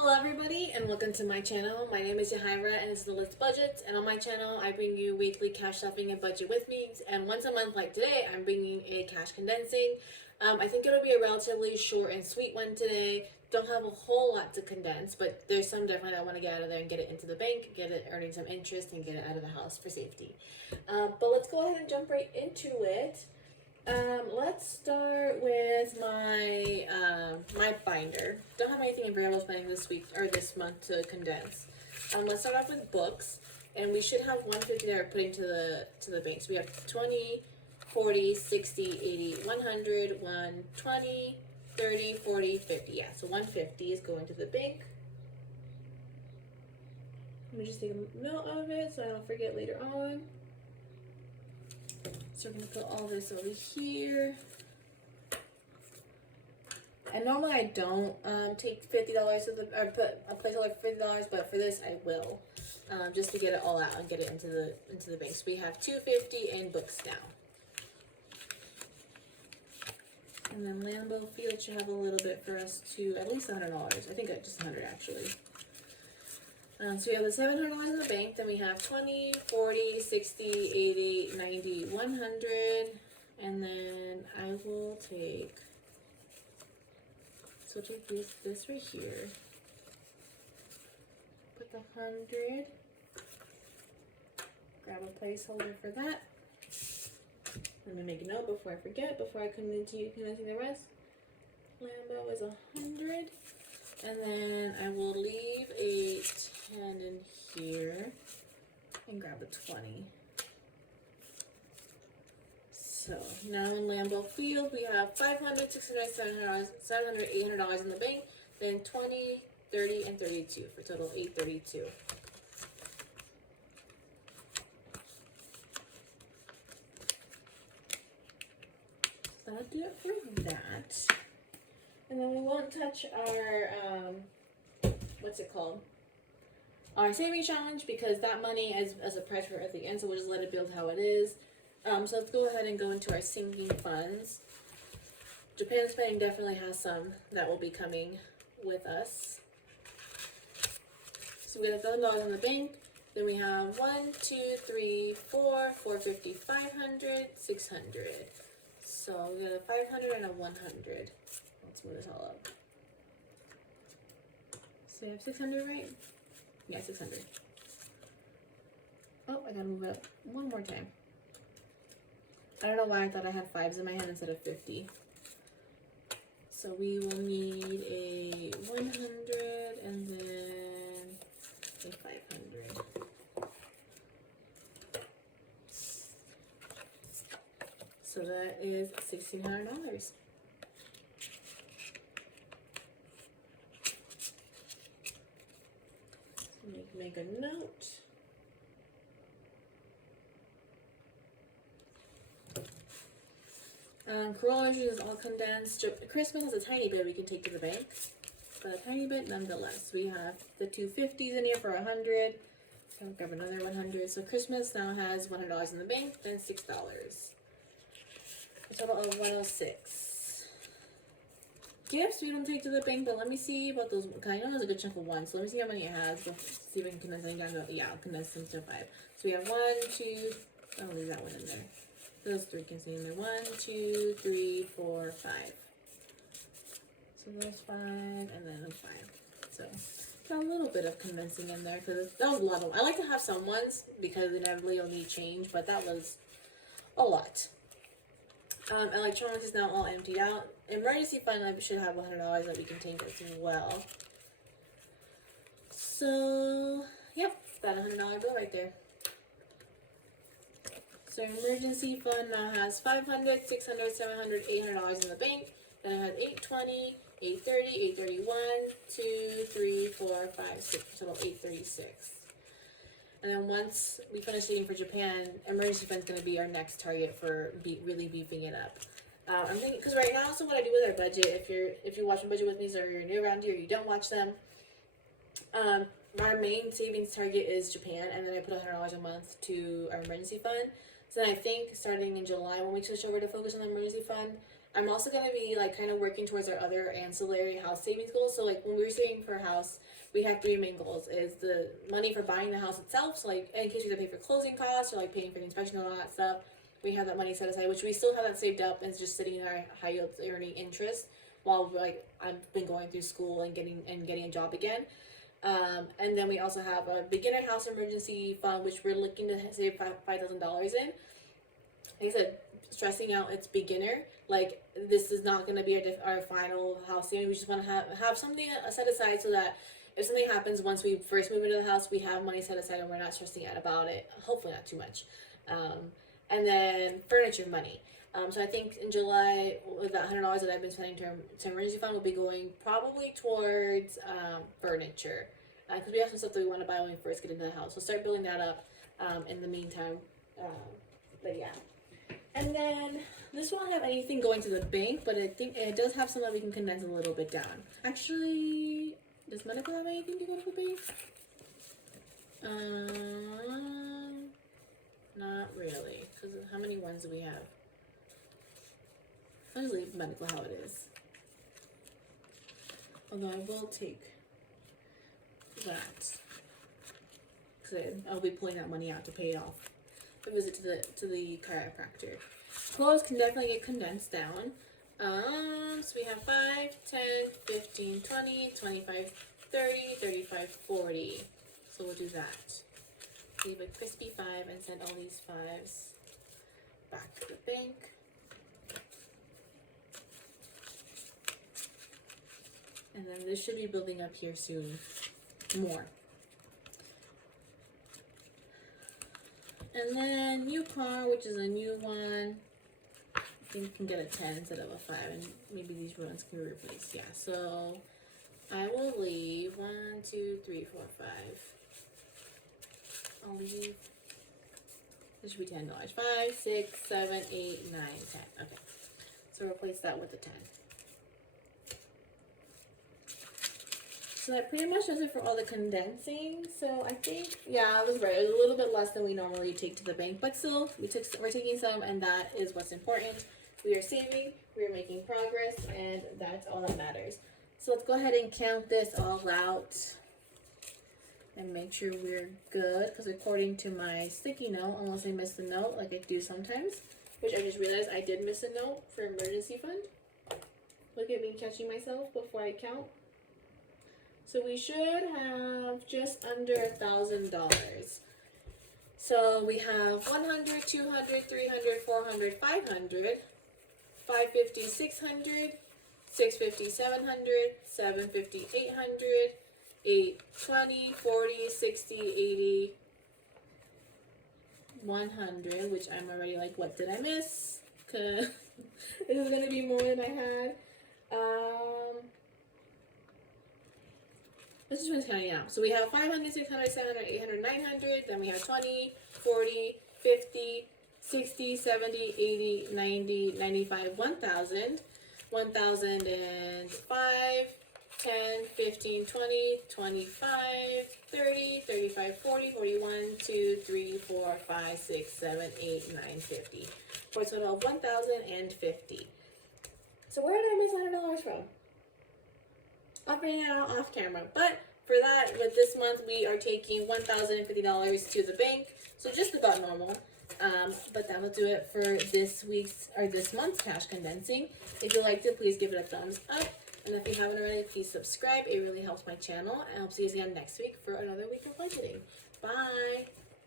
Hello everybody and welcome to my channel. My name is Yahaira and this is the List Budgets, and on my channel I bring you weekly cash stuffing and budget with me, and once a month like today I'm bringing a cash condensing. I think it'll be a relatively short and sweet one today. Don't have a whole lot to condense, but there's some definitely I want to get out of there and get it into the bank, get it earning some interest, and get it out of the house for safety. But let's go ahead and jump right into it. Let's start with my my binder. Don't have anything in variable spending this week or this month to condense. Let's start off with books, and we should have 150 that we're putting to the bank. So we have 20, 40, 60, 80, 100, 120, 30, 40, 50. Yeah, so 150 is going to the bank. Let me just take a note of it so I don't forget later on. So we're going to put all this over here. And normally I don't take $50 to the, or put a placeholder for $50, but for this I will, just to get it all out and get it into the bank. So we have $250 in books now. And then Lambeau Field should have a little bit for us too, at least $100. I think just 100 actually. So we have the $700 in the bank, then we have 20, 40, 60, 80, 90, 100, and then I will take, so take this right here, put the 100, grab a placeholder for that. Let me make a note before I forget, before I continue condensing the rest. Lambeau is 100. And then I will leave a 10 in here and grab a 20. So now in Lambeau Field, we have $500, $600, $700, $800 in the bank, then 20, 30, and 32 for total $832. So I'll do it for that. And then we won't touch our, what's it called? Our savings challenge, because that money is as a price for at the end, so we'll just let it build how it is. So let's go ahead and go into our sinking funds. Japan spending definitely has some that will be coming with us. So we got $1,000 in the bank. Then we have 1, 2, 3, 4, 450, 500, 600. So we got a 500 and a 100. Let's move this all up. So I have 600, right? Yeah, 600. Oh, I gotta move it up one more time. I don't know why I thought I had 5s in my hand instead of 50. So we will need a 100 and then a 500. So that is $1,600. Make a note. Corolla is all condensed. Christmas is a tiny bit we can take to the bank, but a tiny bit nonetheless. We have the 250s in here for 100. I'll grab another 100. So Christmas now has $100 in the bank, then $6. A total of 106. Gifts we don't take to the bank, but let me see about those. Cause I know there's a good chunk of 1, so let me see how many it has. We'll see if I can condense anything down to, yeah, I'll condense them to 5. So we have 1, 2, I'll leave that one in there. Those 3 can stay in there. 1, 2, 3, 4, 5. So there's 5, and then a 5. So got a little bit of condensing in there, because that was a lot of, I like to have some ones, because inevitably you'll need change, but that was a lot. Electronics is now all emptied out. Emergency fund, I should have $100 that we can take as well. So, yep, that $100 bill right there. So emergency fund now has $500, $600, $700, $800 in the bank. Then it has $820, $830, $831, 2, 3, 4, 5, 6, total $836. And then once we finish eating for Japan, emergency fund's going to be our next target for really beefing it up. I'm thinking, because right now, so what I do with our budget, if you're watching budget with me, so you're new around here, you don't watch them. Our main savings target is Japan, and then I put $100 a month to our emergency fund. So then I think starting in July, when we switch over to focus on the emergency fund, I'm also going to be like kind of working towards our other ancillary house savings goals. So like when we were saving for a house, we had three main goals: is the money for buying the house itself, so like in case we have to pay for closing costs or like paying for the inspection and all that stuff, we have that money set aside, which we still have that saved up and it's just sitting in our high yield earning interest while like I've been going through school and getting a job again. And then we also have a beginner house emergency fund, which we're looking to save $5,000 in. Like I said, stressing out it's beginner. Like this is not going to be our final house saving. We just want to have something set aside so that if something happens once we first move into the house, we have money set aside and we're not stressing out about it. Hopefully not too much. And then furniture money. So I think in July, with that $100 that I've been spending to emergency fund will be going probably towards furniture. Because we have some stuff that we want to buy when we first get into the house. So start building that up in the meantime. But yeah. And then this won't have anything going to the bank, but I think it does have some that we can condense a little bit down. Actually, does medical have anything to go to the bank? Not really. Because how many ones do we have? I'll just leave medical how it is. Although I will take that. Because I'll be pulling that money out to pay off the visit to the chiropractor. Clothes can definitely get condensed down. So we have 5, 10, 15, 20, 25, 30, 35, 40. So we'll do that. Leave a crispy 5 and send all these 5s back to the bank. And then this should be building up here soon. More. And then new car, which is a new one. I think you can get a 10 instead of a 5, and maybe these runs can be replaced. Yeah, so I will leave 1, 2, 3, 4, 5. I'll leave. This should be $10. 5, 6, 7, 8, 9, 10. Okay. So replace that with a 10. So that pretty much does it for all the condensing. So I think, yeah, I was right. It was a little bit less than we normally take to the bank, but still, we're taking some, and that is what's important. We are saving, we are making progress, and that's all that matters. So let's go ahead and count this all out and make sure we're good, because according to my sticky note, unless I missed a note, like I do sometimes, which I just realized I did miss a note for emergency fund. Look at me catching myself before I count. So we should have just under $1,000. So we have 100, 200, 300, 400, 500, 550, 600, 650, 700, 750, 800, 820, 40, 60, 80, 100, which I'm already like, what did I miss? Because this is going to be more than I had. This is what's counting out. So we have 500, 600, 700, 800, 900. Then we have 20, 40, 50, 60, 70, 80, 90, 95, 1,000. 1,005, 10, 15, 20, 25, 30, 35, 40, 41, 2, 3, 4, 5, 6, 7, 8, 9, 50. For a total of 1,050. So where did I miss $100 from? I'll bring it out off camera. But for that, with this month, we are taking $1,050 to the bank. So just about normal. But that will do it for this month's cash condensing. If you liked it, please give it a thumbs up. And if you haven't already, please subscribe. It really helps my channel. And I'll see you again next week for another week of budgeting. Bye.